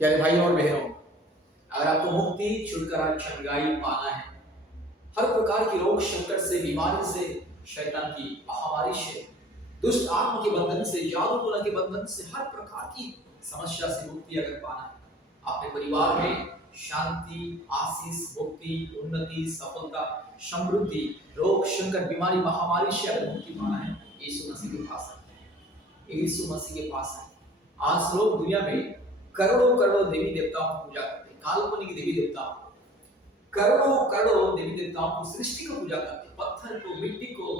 प्यारे भाइयों और बहनों, अगर आपको मुक्ति, छुटकारा, चंगाई पाना है, हर प्रकार की रोग संकट से, बीमारी से, शैतान की महामारी से, दुष्ट आत्मा के बंधन से, जादू टोना के बंधन से, हर प्रकार की समस्या से मुक्ति अगर पाना है, अपने परिवार में शांति, आशीष, मुक्ति, उन्नति, सफलता, समृद्धि, रोग संकट, बीमारी, महामारी से अगर मुक्ति पाना है, यीशु मसीह के पास आए। यीशु मसीह के पास आए। आज लोग दुनिया में करोड़ों करोड़ों देवी देवताओं की पूजा करते हैं, काल्पनिक देवी देवताओं, करोड़ों करोड़ों देवी देवताओं को, सृष्टि को पूजा करते हैं, पत्थर को, मिट्टी को,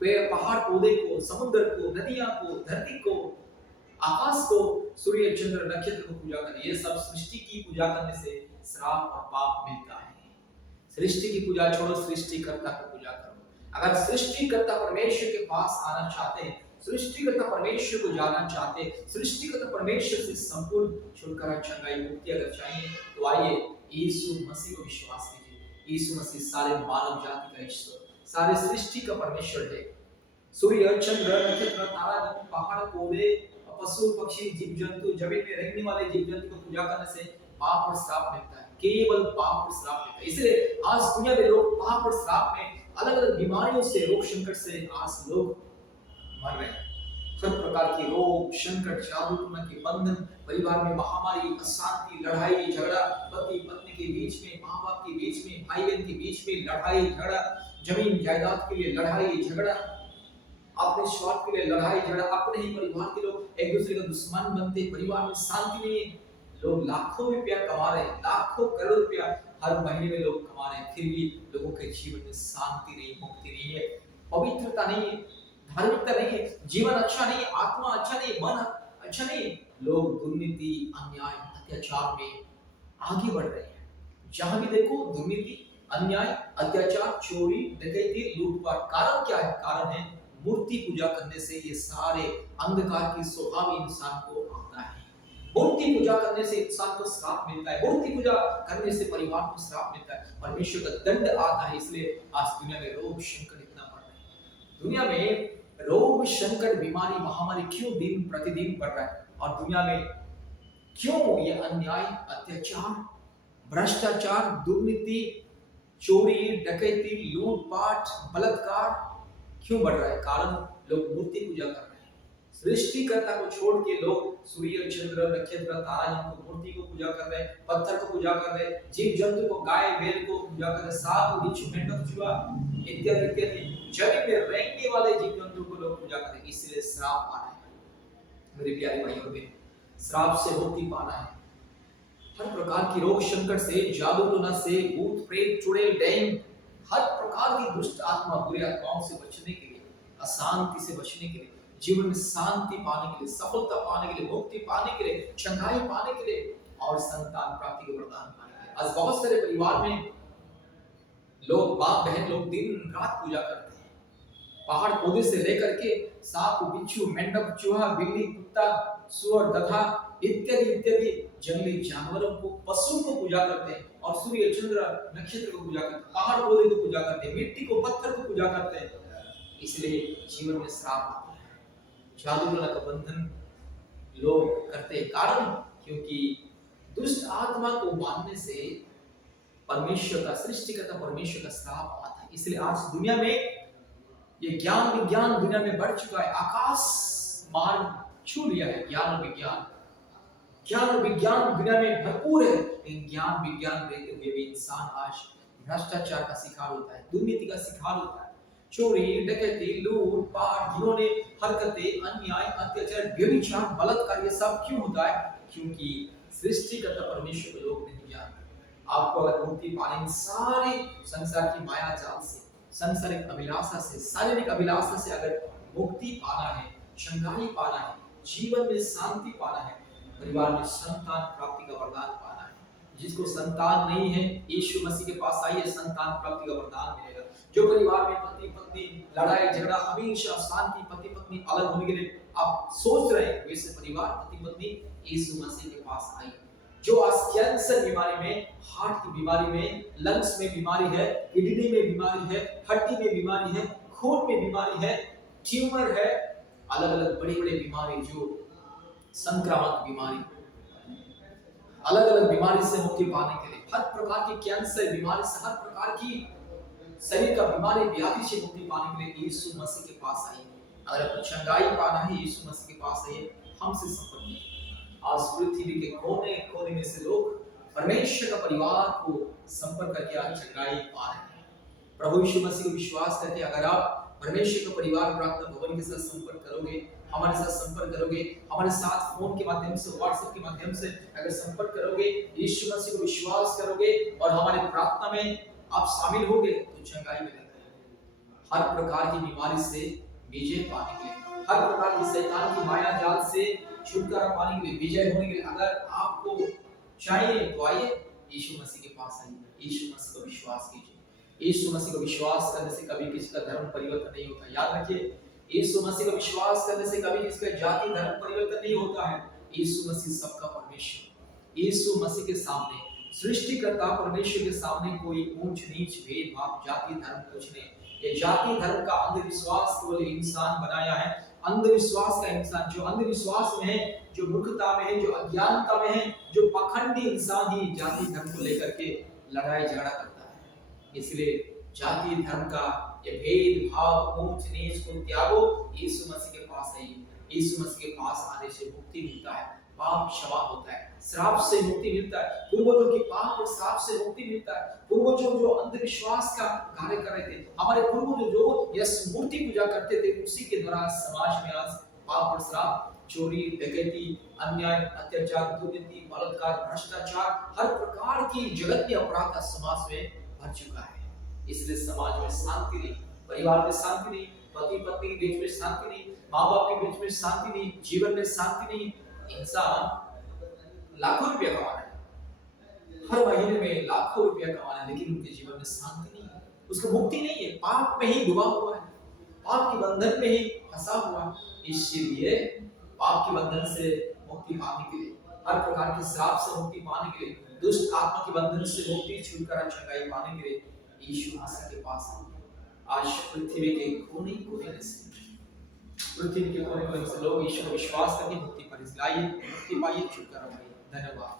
पेड़, पहाड़, पौधे को, समुद्र को, नदियां को, धरती को, आकाश को, सूर्य, चंद्र, नक्षत्र को पूजा करते हैं। ये सब सृष्टि की पूजा करने से श्राप और पाप मिलता है। सृष्टि की पूजा छोड़ो, सृष्टिकर्ता को पूजा करो। अगर सृष्टिकर्ता परमेश्वर के पास आना चाहते हैं, सृष्टिकर्ता परमेश्वर को जानना चाहते हैं, सृष्टिकर्ता परमेश्वर से संपूर्ण छुटकारा, चंगाई, मुक्ति अगर चाहिए, तो आइए यीशु मसीह को विश्वास कीजिए। यीशु मसीह सारे मानव जाति का ईश्वर, सारे सृष्टि का परमेश्वर है। सूर्य, चंद्र, नक्षत्र, तारा, पहाड़, पौधे, पशु, पक्षी, जीव जंतु, जमीन में रहने वाले जीव जंतु को पूजा करने से पाप और श्राप मिलता है। केवल पाप और श्राप मिलता है। इसलिए आज दुनिया में लोग पाप और श्राप में, अलग अलग बीमारियों से, रोग संकट से आज लोग मर रहे हैं। हर प्रकार की रोग संकट, जादू टोना के बंधन, परिवार में महामारी, अशांति, लड़ाई झगड़ा, पति पत्नी के बीच में, माँ बाप के बीच में, भाई बहन के बीच में लड़ाई झगड़ा, जमीन जायदाद के लिए लड़ाई झगड़ा, अपने स्वार्थ के लिए लड़ाई झगड़ा, अपने ही परिवार के लोग एक दूसरे का दुश्मन बनते, परिवार में शांति नहीं है। लोग लाखों रुपया कमा रहे हैं, लाखों करोड़ रुपया हर महीने में लोग कमा रहे हैं, फिर भी लोगों के जीवन में शांति नहीं, मुक्ति नहीं है, पवित्रता नहीं है, धार्मिकता नहीं है, जीवन अच्छा नहीं, आत्मा अच्छा नहीं, मन अच्छा नहीं। लोग दुर्नीति, अन्याय, अत्याचार में आगे बढ़ रहे हैं। जहां भी देखो दुर्नीति, अन्याय, अत्याचार, चोरी, डकैती, लूटपाट। कारण क्या है? कारण है मूर्ति पूजा करने से ये सारे अंधकार की स्वभाव इंसान को आता है। मूर्ति पूजा करने से इंसान को श्राप मिलता है, मूर्ति पूजा करने से परिवार को श्राप मिलता है, परमेश्वर का दंड आता है। इसलिए आज दुनिया में रोग संकट इतना बढ़ रहा है। दुनिया में रोग संकट, बीमारी, महामारी क्यों दिन प्रतिदिन बढ़ रहा है? और दुनिया में क्यों ये अन्याय, अत्याचार, भ्रष्टाचार, दुर्नीति, चोरी, डकैती, लूटपाट, बलात्कार क्यों बढ़ रहा है? कारण लोग मूर्ति पूजा कर रहे हैं। सृष्टिकर्ता को छोड़ के लोग सूर्य, चंद्र, नक्षत्र, तारा को, मूर्ति को पूजा कर रहे हैं, पत्थर को पूजा कर रहे हैं, जीव जंतु को, गाय बैल को पूजा कर रहे हैं, सांप, बिच्छू, मेंढक, चूहा इत्यादि इत्यादि जमीन में रहने वाले जीव जंतु को लोग पूजा कर रहे हैं। इसलिए श्राप आ रहा है। मेरे प्यारे भाइयों और बहनों, श्राप से मुक्ति पाना है। हर प्रकार की रोग संकट से, जादू टोना से, भूत प्रेत, चुड़ैल, डैम, हर प्रकार की दुष्ट आत्मा, बुरी आत्माओं से बचने के लिए, अशांति से बचने के लिए, जीवन में शांति पाने के लिए, सफलता पाने के लिए, मुक्ति पाने के लिए, चंगाई पाने के लिए और संतान प्राप्ति के वरदान पाने के लिए। आज बहुत सारे परिवार में लोग, बाप बहन लोग दिन रात पूजा करते हैं। पहाड़ पौधे से लेकर के सांप, बिच्छू, मेंढक, चूहा, बिल्ली, कुत्ता, सुअर, गधा इत्यादि इत्यादि जंगली जानवरों को, पशुओं को पूजा करते हैं और सूर्य, चंद्र, नक्षत्र को पूजा करते हैं, पहाड़ पौधे को पूजा करते हैं, मिट्टी को, पत्थर को पूजा करते हैं। इसलिए जीवन में श्राप आता है, जादू टोना का बंधन लोग करते हैं। कारण क्योंकि दुष्ट आत्मा को मानने से परमेश्वर का, सृष्टिकर्ता परमेश्वर का श्राप आता है। इसलिए आज दुनिया में ये ज्ञान विज्ञान दुनिया में बढ़ चुका है, आकाश मार्ग छू लिया है। ज्ञान और विज्ञान दुनिया में भरपूर है, लेकिन ज्ञान विज्ञान रहते हुए भी इंसान आज भ्रष्टाचार का शिकार होता है, दुर्नीति का शिकार होता है, चोरी, डकैती, लूट पाट, घिनौने हरकतें, अन्याय, अत्याचार, व्यभिचार, बलात्कार, ये सब क्यों होता है? क्योंकि सृष्टिकर्ता परमेश्वर को लोग नहीं जानते। आपको अगर मुक्ति पाने, सारे संसार की माया जाल से, सांसारिक अभिलाषा से, शारीरिक अभिलाषा से अगर मुक्ति पाना है, चंगाई पाना है, जीवन में शांति पाना है, परिवार में संतान प्राप्ति का वरदान पाना है। जिसको संतान नहीं है, यीशु मसीह के पास आइए, संतान प्राप्ति का वरदान मिलेगा। जो परिवार में पति पत्नी लड़ाई झगड़ा, हमेशा शांति, पति पत्नी अलग होने के लिए आप सोच रहे हैं, वैसे परिवार, पति पत्नी यीशु मसीह के पास आइए। जो आज कैंसर बीमारी में, हार्ट की बीमारी में, लंग्स में बीमारी है, किडनी में बीमारी है, हड्डी में बीमारी है, खून में बीमारी है, ट्यूमर है, अलग अलग बड़ी बड़ी बीमारी, जो संक्रामक बीमारी, अलग अलग बीमारी से मुक्ति पाने के लिए, हर प्रकार की कैंसर बीमारी से, हर प्रकार की शरीर का बीमारी व्याधि से मुक्ति पाने के लिए यीशु मसीह के पास आइए। अगर आपको चंगाई पाना है, यीशु मसीह के पास आइए, हमसे संपर्क कीजिए। आज पृथ्वी के कोने कोने में से लोग परमेश्वर का परिवार को संपर्क करके आज चंगाई पा रहे हैं। प्रभु यीशु मसीह को विश्वास करके अगर आप परमेश्वर का परिवार प्रार्थना भवन के साथ संपर्क करोगे, हमारे साथ संपर्क करोगे, हमारे साथ फोन के माध्यम से, व्हाट्सएप के माध्यम से अगर संपर्क करोगे, यीशु मसीह को विश्वास करोगे और हमारे प्रार्थना में आप शामिल होगे तो चंगाई मिलेगी। हर प्रकार की बीमारी से विजय पाने के लिए, हर प्रकार की शैतान की माया जाल से छुटकारा पाने के लिए, विजय होने के लिए अगर आपको चाहिए तो आइए, यीशु मसीह के पास आइए, यीशु मसीह को विश्वास कीजिए। यीशु मसीह को विश्वास करने से कभी किसी का धर्म परिवर्तन नहीं होता। याद रखिए, यीशु मसीह को विश्वास करने से कभी किसी का जाति धर्म परिवर्तन नहीं होता है। यीशु मसीह सबका परमेश्वर। यीशु मसीह के सामने, सृष्टिकर्ता परमेश्वर के सामने कोई ऊंच नीच भेदभाव जाति धर्म कुछ नहीं। ये जाति धर्म का अंधविश्वास केवल इंसान बनाया है। अंधविश्वास का इंसान जो अंधविश्वास में है, जो मूर्खता में है, जो अज्ञानता में है, जो पाखंडी इंसान ही जाति धर्म को लेकर के लड़ाई झगड़ा करता है। इसलिए जाति धर्म का ये भेदभाव ऊंच नीच को त्यागो, यीशु मसीह के पास आइए। यीशु मसीह के पास आने से मुक्ति मिलता है, पाप क्षमा होता है, श्राप से मुक्ति मिलता है, पूर्वजों की पाप और श्राप से मुक्ति मिलता है। पूर्वजों जो अंधविश्वास का कार्य कर रहे थे, हमारे पूर्वज जो यस मूर्ति पूजा करते थे, उसी के द्वारा समाज में आज पाप और श्राप, चोरी, डकैती, अन्याय, अत्याचार, दुर्नीति, बलात्कार, भ्रष्टाचार, हर प्रकार की जगत अपराध समाज में भर चुका है। इसलिए समाज में शांति नहीं, परिवार में शांति नहीं, पति पत्नी के बीच में शांति नहीं, माँ बाप के बीच में शांति नहीं, जीवन में शांति नहीं। इंसान लाखों रुपया कमा रहा है, हर महीने में लाखों रुपया कमा रहा है, लेकिन उनके जीवन में शांति नहीं है, उसको मुक्ति नहीं है, पाप में ही डूबा हुआ है, पाप के बंधन में ही फंसा हुआ है। इसलिए पाप के बंधन से मुक्ति पाने के लिए, हर प्रकार के श्राप से मुक्ति पाने के लिए, दुष्ट आत्मा के बंधन से मुक्ति, छुटकारा, चंगाई पाने के लिए यीशु मसीह के पास आज पृथ्वी के कोने कोने से, पृथ्वी के कोने कोने से लोग ईश्वर विश्वास करके मुक्ति पर लाइए, मुक्ति पाइए, छुटकारा पाइए। धन्यवाद।